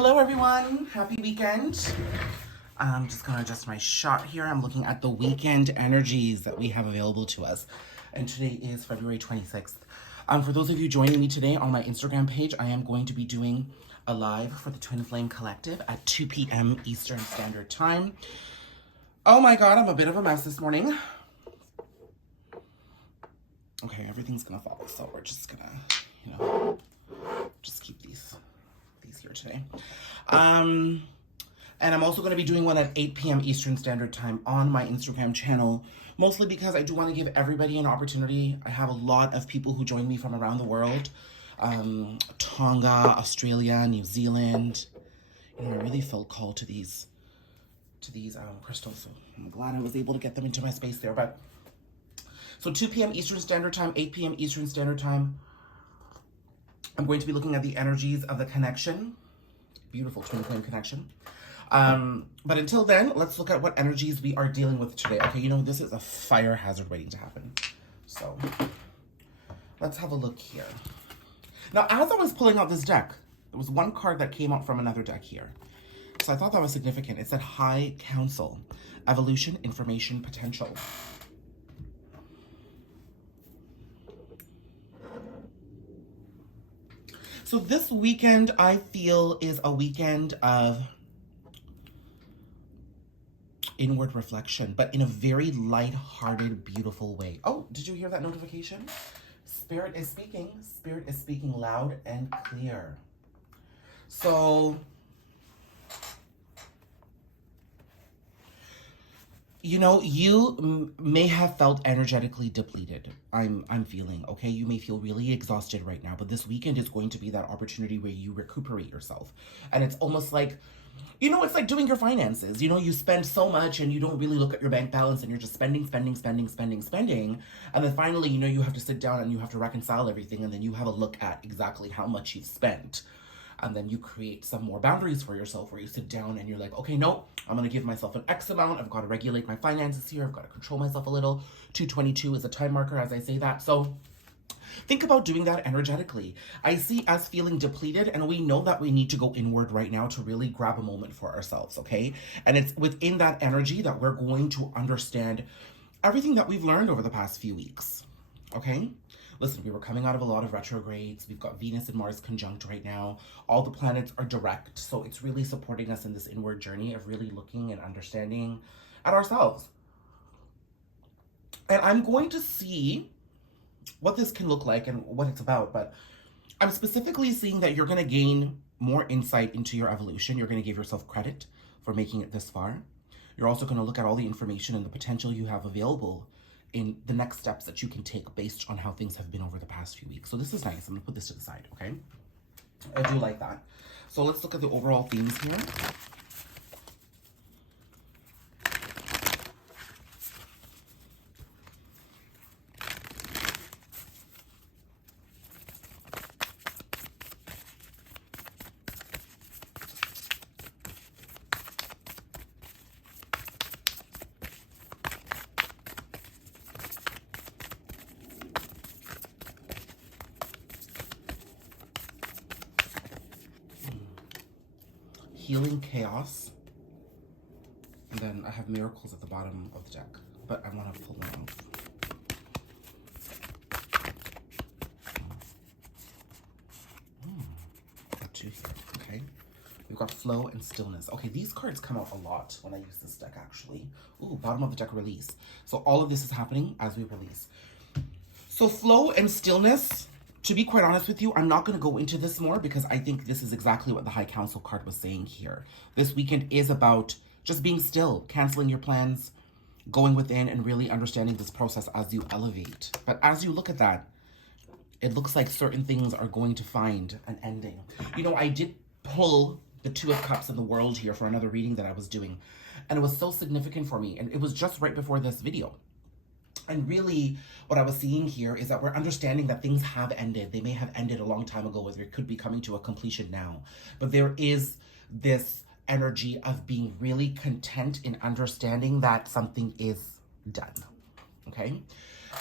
Hello everyone, happy weekend. I'm just gonna adjust my shot here. I'm looking at the weekend energies that we have available to us. And today is February 26th. For those of you joining me today on my Instagram page, I am going to be doing a live for the Twin Flame Collective at 2 p.m. Eastern Standard Time. Oh my God, I'm a bit of a mess this morning. Okay, everything's gonna fall, so we're just gonna, just keep these here today. And I'm also going to be doing one at 8 p.m. Eastern Standard Time on my Instagram channel, mostly because I do want to give everybody an opportunity. I have a lot of people who join me from around the world, Tonga, Australia, New Zealand. I really felt called to these crystals, so I'm glad I was able to get them into my space there. But so 2 p.m. Eastern Standard Time, 8 p.m. Eastern Standard Time, I'm going to be looking at the energies of the connection. Beautiful twin flame connection. But until then, let's look at what energies we are dealing with today. Okay, this is a fire hazard waiting to happen. So let's have a look here. Now, as I was pulling out this deck, there was one card that came out from another deck here. So I thought that was significant. It said High Council, Evolution, Information, Potential. So this weekend, I feel, is a weekend of inward reflection, but in a very light-hearted, beautiful way. Oh, did you hear that notification? Spirit is speaking. Spirit is speaking loud and clear. So, you may have felt energetically depleted. I'm feeling, okay? You may feel really exhausted right now, but this weekend is going to be that opportunity where you recuperate yourself. And it's almost like, it's like doing your finances. You spend so much and you don't really look at your bank balance and you're just spending. And then finally, you have to sit down and you have to reconcile everything. And then you have a look at exactly how much you've spent. And then you create some more boundaries for yourself where you sit down and you're like, okay, no, I'm going to give myself an X amount. I've got to regulate my finances here. I've got to control myself a little. 222 is a time marker as I say that. So think about doing that energetically. I see us feeling depleted, and we know that we need to go inward right now to really grab a moment for ourselves, okay? And it's within that energy that we're going to understand everything that we've learned over the past few weeks, okay? Listen, we were coming out of a lot of retrogrades. We've got Venus and Mars conjunct right now. All the planets are direct, so it's really supporting us in this inward journey of really looking and understanding at ourselves. And I'm going to see what this can look like and what it's about, but I'm specifically seeing that you're going to gain more insight into your evolution. You're going to give yourself credit for making it this far. You're also going to look at all the information and the potential you have available in the next steps that you can take based on how things have been over the past few weeks. So this is nice. I'm going to put this to the side, okay? I do like that. So let's look at the overall themes here. Healing Chaos. And then I have Miracles at the bottom of the deck, but I want to pull them out. Got two here, okay? We've got Flow and Stillness. Okay, these cards come out a lot when I use this deck, actually. Ooh, bottom of the deck, Release. So all of this is happening as we release. So Flow and Stillness, to be quite honest with you, I'm not going to go into this more because I think this is exactly what the High Council card was saying here. This weekend is about just being still, canceling your plans, going within and really understanding this process as you elevate. But as you look at that, it looks like certain things are going to find an ending. I did pull the Two of Cups in the World here for another reading that I was doing, and it was so significant for me, and it was just right before this video. And really, what I was seeing here is that we're understanding that things have ended. They may have ended a long time ago, or they could be coming to a completion now. But there is this energy of being really content in understanding that something is done, okay?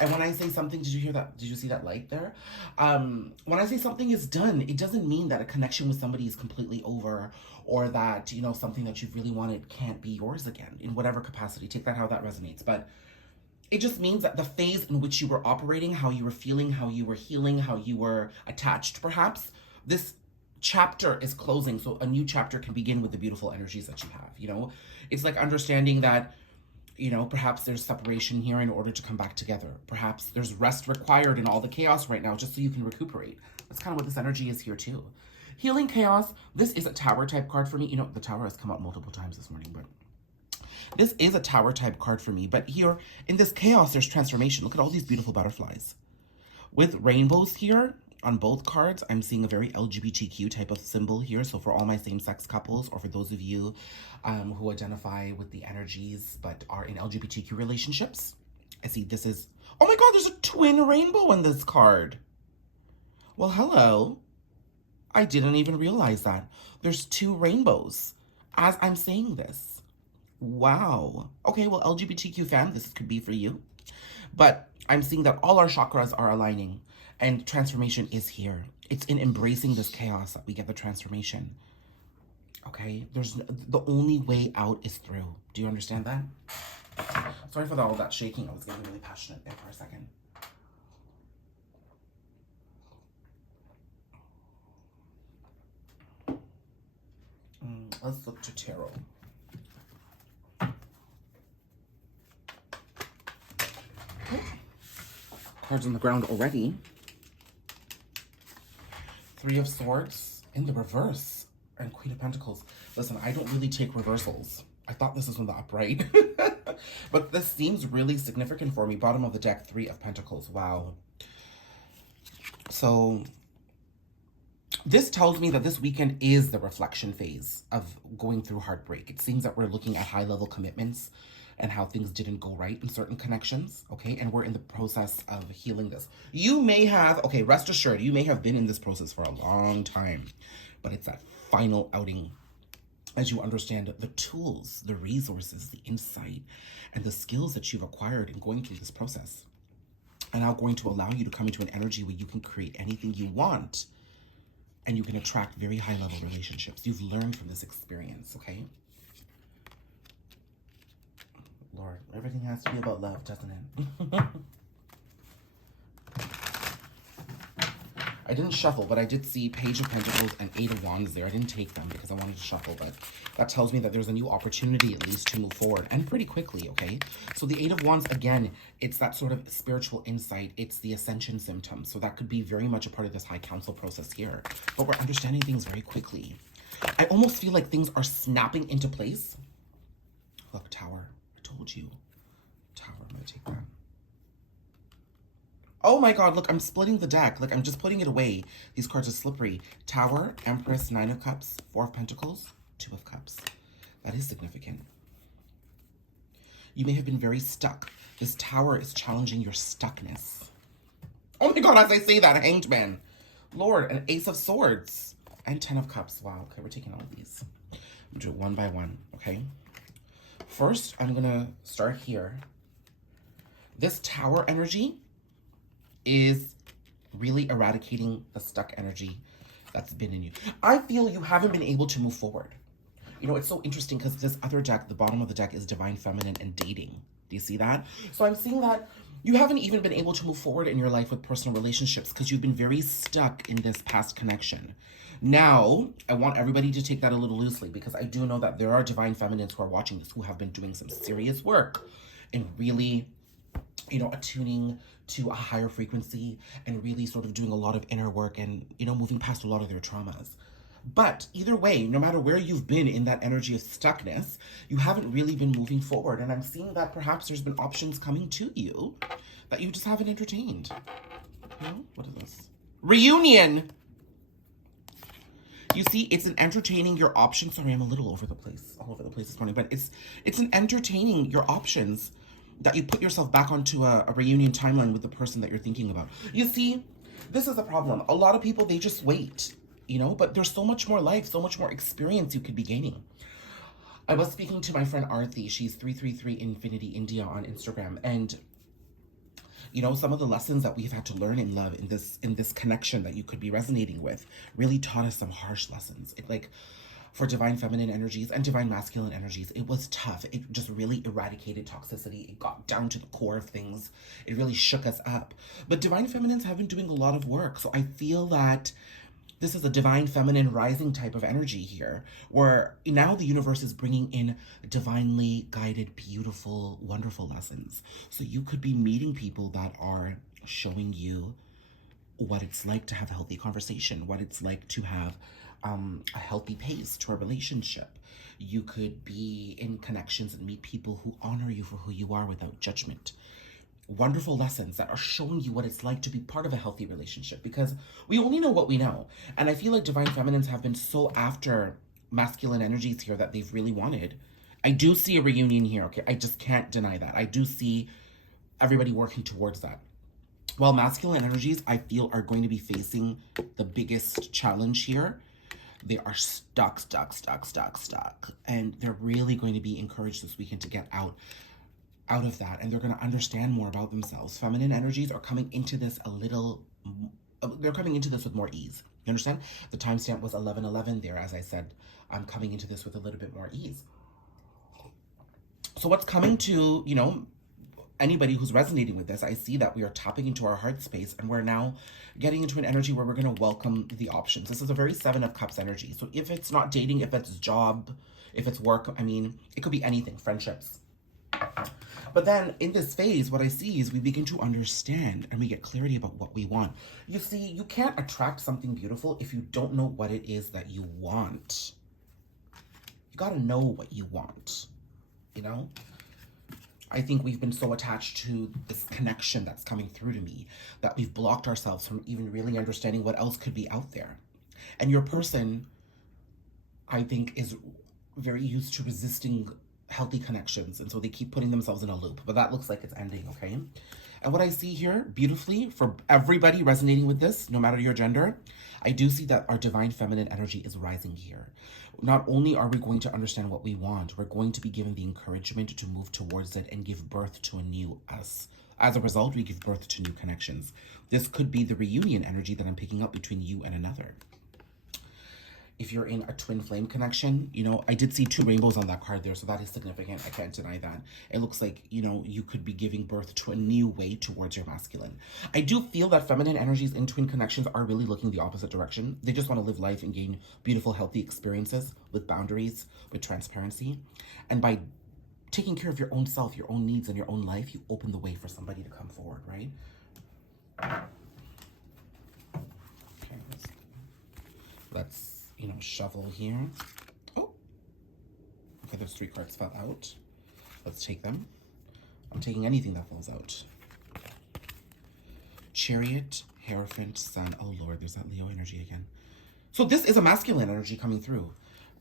And when I say something, did you hear that? Did you see that light there? When I say something is done, it doesn't mean that a connection with somebody is completely over, or that, you know, something that you've really wanted can't be yours again in whatever capacity. Take that how that resonates. But it just means that the phase in which you were operating, how you were feeling, how you were healing, how you were attached, perhaps, this chapter is closing, so a new chapter can begin with the beautiful energies that you have, you know? It's like understanding that, you know, perhaps there's separation here in order to come back together. Perhaps there's rest required in all the chaos right now just so you can recuperate. That's kind of what this energy is here too. Healing chaos. This is a tower type card for me. You know, the tower has come out multiple times this morning, but this is a tower type card for me. But here in this chaos, there's transformation. Look at all these beautiful butterflies. With rainbows here on both cards, I'm seeing a very LGBTQ type of symbol here. So for all my same-sex couples, or for those of you who identify with the energies but are in LGBTQ relationships, I see this is, oh my God, there's a twin rainbow in this card. Well, hello. I didn't even realize that. There's two rainbows as I'm saying this. Wow. Okay, well, LGBTQ fam, this could be for you. But I'm seeing that all our chakras are aligning and transformation is here. It's in embracing this chaos that we get the transformation. Okay? There's the only way out is through. Do you understand that? Sorry for all that shaking. I was getting really passionate there for a second. Let's look to tarot. Cards on the ground already. Three of Swords in the reverse and Queen of Pentacles. Listen, I don't really take reversals. I thought this was on the upright. But this seems really significant for me. Bottom of the deck, Three of Pentacles. Wow. So this tells me that this weekend is the reflection phase of going through heartbreak. It seems that we're looking at high-level commitments and how things didn't go right in certain connections, okay? And we're in the process of healing this. You may have, okay, rest assured, you may have been in this process for a long time, but it's that final outing as you understand the tools, the resources, the insight, and the skills that you've acquired in going through this process. And now going to allow you to come into an energy where you can create anything you want and you can attract very high-level relationships. You've learned from this experience, okay? Lord, everything has to be about love, doesn't it? I didn't shuffle, but I did see Page of Pentacles and Eight of Wands there. I didn't take them because I wanted to shuffle, but that tells me that there's a new opportunity at least to move forward, and pretty quickly, okay? So the Eight of Wands, again, it's that sort of spiritual insight. It's the ascension symptoms. So that could be very much a part of this high council process here. But we're understanding things very quickly. I almost feel like things are snapping into place. Look, Tower. I told you. Tower, I'm going to take that. Oh my God, look, I'm splitting the deck. Like, I'm just putting it away. These cards are slippery. Tower, Empress, Nine of Cups, Four of Pentacles, Two of Cups. That is significant. You may have been very stuck. This Tower is challenging your stuckness. Oh my God, as I say that, Hanged Man. Lord, an Ace of Swords and Ten of Cups. Wow, okay, we're taking all of these. I'm gonna do it one by one, okay? First, I'm gonna start here. This Tower energy is really eradicating the stuck energy that's been in you. I feel you haven't been able to move forward. You know, it's so interesting because this other deck, the bottom of the deck is Divine Feminine and dating. Do you see that? So I'm seeing that you haven't even been able to move forward in your life with personal relationships because you've been very stuck in this past connection. Now, I want everybody to take that a little loosely because I do know that there are Divine Feminines who are watching this who have been doing some serious work and really, you know, attuning to a higher frequency and really sort of doing a lot of inner work and, you know, moving past a lot of their traumas. But either way, no matter where you've been in that energy of stuckness, you haven't really been moving forward. And I'm seeing that perhaps there's been options coming to you that you just haven't entertained. You know? What is this? Reunion! You see, it's an entertaining your options. Sorry, I'm a little all over the place this morning, but it's an entertaining your options that you put yourself back onto a reunion timeline with the person that you're thinking about. You see, this is the problem. A lot of people, they just wait, you know, but there's so much more life, so much more experience you could be gaining. I was speaking to my friend Arthi. She's 333 Infinity India on Instagram. And You know, some of the lessons that we've had to learn in love, in this connection that you could be resonating with, really taught us some harsh lessons. It, like, for divine feminine energies and divine masculine energies, it was tough. It just really eradicated toxicity. It got down to the core of things. It really shook us up. But divine feminines have been doing a lot of work. So I feel that this is a divine feminine rising type of energy here, where now the universe is bringing in divinely guided, beautiful, wonderful lessons. So you could be meeting people that are showing you what it's like to have a healthy conversation, what it's like to have a healthy pace to a relationship. You could be in connections and meet people who honor you for who you are without judgment. Wonderful lessons that are showing you what it's like to be part of a healthy relationship, because we only know what we know. And I feel like divine feminines have been so after masculine energies here that they've really wanted. I do see a reunion here, okay? I just can't deny that. I do see everybody working towards that. While masculine energies, I feel, are going to be facing the biggest challenge here. They are stuck. And they're really going to be encouraged this weekend to get out of that, and they're going to understand more about themselves. Feminine energies are coming into this they're coming into this with more ease. You understand? The timestamp was 11:11 there. As I said, I'm coming into this with a little bit more ease. So what's coming to, you know, anybody who's resonating with this, I see that we are tapping into our heart space, and we're now getting into an energy where we're going to welcome the options. This is a very Seven of Cups energy. So if it's not dating, if it's job, if it's work, I mean, it could be anything, friendships. But then in this phase, what I see is we begin to understand and we get clarity about what we want. You see, you can't attract something beautiful if you don't know what it is that you want. You got to know what you want, you know? I think we've been so attached to this connection that's coming through to me that we've blocked ourselves from even really understanding what else could be out there. And your person, I think, is very used to resisting healthy connections, and so they keep putting themselves in a loop, but that looks like it's ending, okay? And what I see here, beautifully, for everybody resonating with this, no matter your gender, I do see that our divine feminine energy is rising here. Not only are we going to understand what we want, we're going to be given the encouragement to move towards it and give birth to a new us. As a result, we give birth to new connections. This could be the reunion energy that I'm picking up between you and another. If you're in a twin flame connection, you know, I did see 2 rainbows on that card there, so that is significant. I can't deny that. It looks like, you know, you could be giving birth to a new way towards your masculine. I do feel that feminine energies in twin connections are really looking the opposite direction. They just want to live life and gain beautiful, healthy experiences with boundaries, with transparency. And by taking care of your own self, your own needs, and your own life, you open the way for somebody to come forward, right? Okay, let's you know, shovel here. Oh, okay, those 3 cards fell out. Let's take them. I'm taking anything that falls out. Chariot, Hierophant, Sun. Oh Lord, there's that Leo energy again. So this is a masculine energy coming through.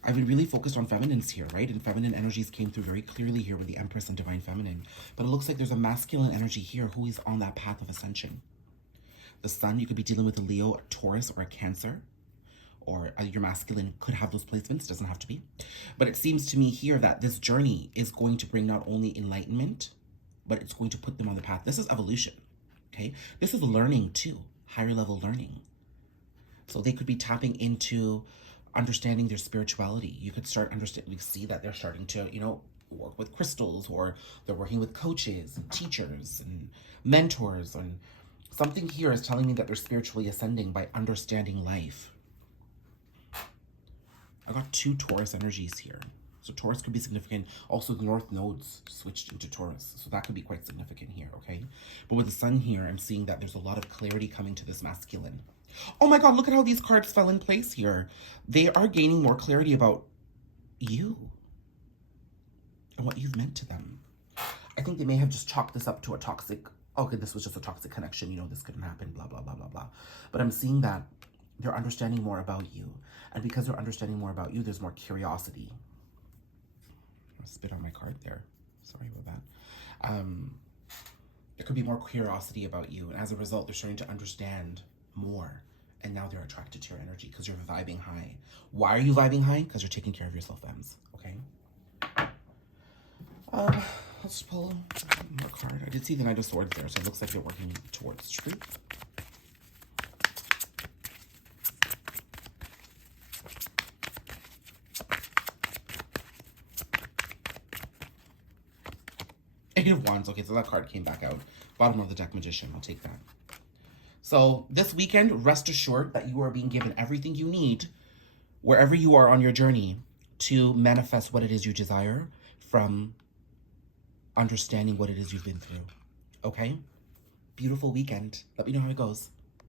I've been really focused on feminines here, right? And feminine energies came through very clearly here with the Empress and Divine Feminine. But it looks like there's a masculine energy here who is on that path of ascension. The Sun, you could be dealing with a Leo, a Taurus, or a Cancer. Or your masculine could have those placements, doesn't have to be. But it seems to me here that this journey is going to bring not only enlightenment, but it's going to put them on the path. This is evolution, okay? This is learning too, higher level learning. So they could be tapping into understanding their spirituality. You could start understanding, we see that they're starting to, you know, work with crystals, or they're working with coaches and teachers and mentors. And something here is telling me that they're spiritually ascending by understanding life. I got 2 Taurus energies here. So Taurus could be significant. Also, the North nodes switched into Taurus. So that could be quite significant here, okay? But with the Sun here, I'm seeing that there's a lot of clarity coming to this masculine. Oh my God, look at how these cards fell in place here. They are gaining more clarity about you and what you've meant to them. I think they may have just chalked this up to a toxic, okay, this was just a toxic connection. You know, this couldn't happen, blah, blah, blah, blah, blah. But I'm seeing that they're understanding more about you. And because they're understanding more about you, there's more curiosity. I spit on my card there. Sorry about that. There could be more curiosity about you. And as a result, they're starting to understand more. And now they're attracted to your energy because you're vibing high. Why are you vibing high? Because you're taking care of yourself, Ems. Okay? Let's pull more card. I did see the Knight of Swords there, so it looks like you're working towards truth. Eight of Wands. Okay, so that card came back out. Bottom of the deck, Magician. I'll take that. So this weekend, rest assured that you are being given everything you need wherever you are on your journey to manifest what it is you desire from understanding what it is you've been through. Okay? Beautiful weekend. Let me know how it goes.